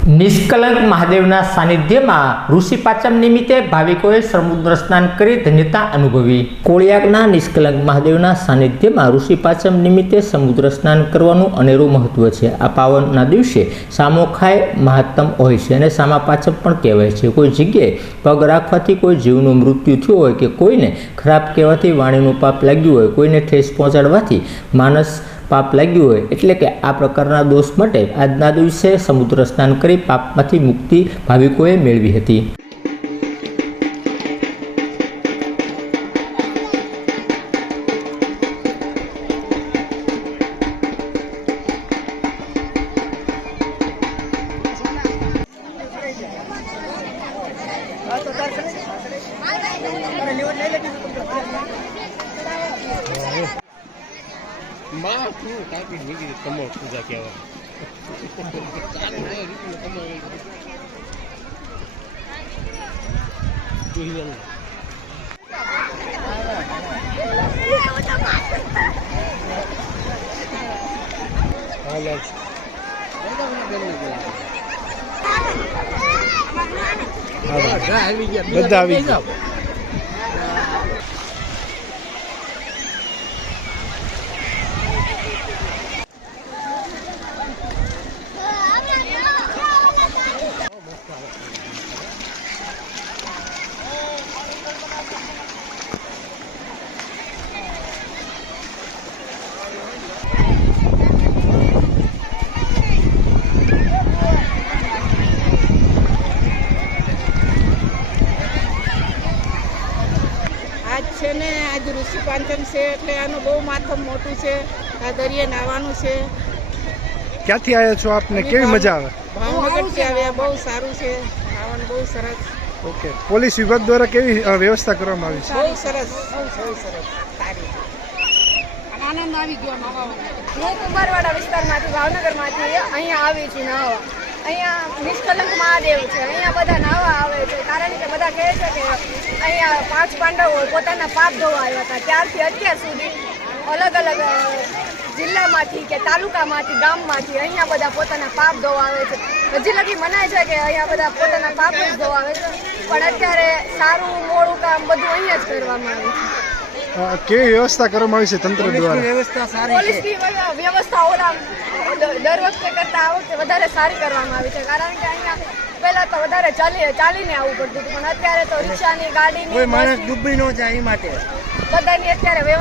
નિષ્કલંક મહાદેવના સાનિધ્યમાં ઋષિ પાંચમ નિમિત્તે ભાવિકોએ સમુદ્ર સ્નાન કરી ધન્યતા અનુભવી। કોળિયાકના નિષ્કલંક મહાદેવના સાનિધ્યમાં ઋષિ પાંચમ નિમિત્તે સમુદ્ર સ્નાન કરવાનું અનેરું મહત્વ છે। આ પાવનના દિવસે સામો ખાય મહાત્તમ હોય છે અને સામા પાંચમ પણ કહેવાય છે। કોઈ જગ્યાએ પગ રાખવાથી કોઈ જીવનું મૃત્યુ થયું હોય કે કોઈને ખરાબ કહેવાથી વાણીનું પાપ લાગ્યું હોય, કોઈને ઠેસ પહોંચાડવાથી માનસ પાપ લાગ્યું હોય, એટલે કે આ પ્રકારના દોષ માટે આજના દિવસે સમુદ્ર સ્નાન કરી પાપમાંથી મુક્તિ ભાવિકોએ મેળવી હતી। माँ तू काफी निकी कमो पूजा केवा બધા આવી ગયા। आज ऋषि પાંચમ છે એટલે આનું બહુ માથમ મોટું છે। આ દરિયે નાવાનું છે। ક્યાંથી આવ્યા છો આપને? કેવી મજા આવે? ભાવનગરથી આવ્યા। બહુ સારું છે, નાવાનું બહુ સરસ। ઓકે, પોલીસ વિભાગ દ્વારા કેવી વ્યવસ્થા કરવામાં આવી છે? બહુ સરસ, બહુ સરસ, સારી આનંદ આવી ગયો નાવાનો। હું કુંભારવાડા વિસ્તારમાંથી ભાવનગરમાંથી અહીંયા આવી છું નાહવા। અહીંયા નિષ્કલંક મહાદેવ છે, અહીંયા બધા નાહવા આવે છે, કારણ કે બધા કહે છે કે અહીંયા 5 પાંડવો પોતાના પાપ ધોવા આવ્યા હતા। ત્યારથી અત્યાર સુધી અલગ અલગ જિલ્લામાંથી કે તાલુકામાંથી, ગામમાંથી અહીંયા બધા પોતાના પાપ ધોવા આવે છે। હજી લગી મનાય છે કે અહીંયા બધા પોતાના પાપ જ ધોવા આવે છે, પણ અત્યારે સારું મોડું કામ બધું અહીંયા જ કરવામાં આવે છે। કેવી વ્યવસ્થા કરવામાં આવી છે તંત્ર દ્વારા? પોલીસની વ્યવસ્થા ઓલા દર વખતે કરતા આ વખતે વધારે સારી કરવામાં આવી છે, કારણ કે અહીંયા પહેલા તો વધારે ચાલીને આવવું પડતું હતું, પણ અત્યારે તો રિક્ષાની, ગાડીની, કોઈ માણસ ડૂબી ન જાય એ માટે બધાની અત્યારે વ્યવસ્થા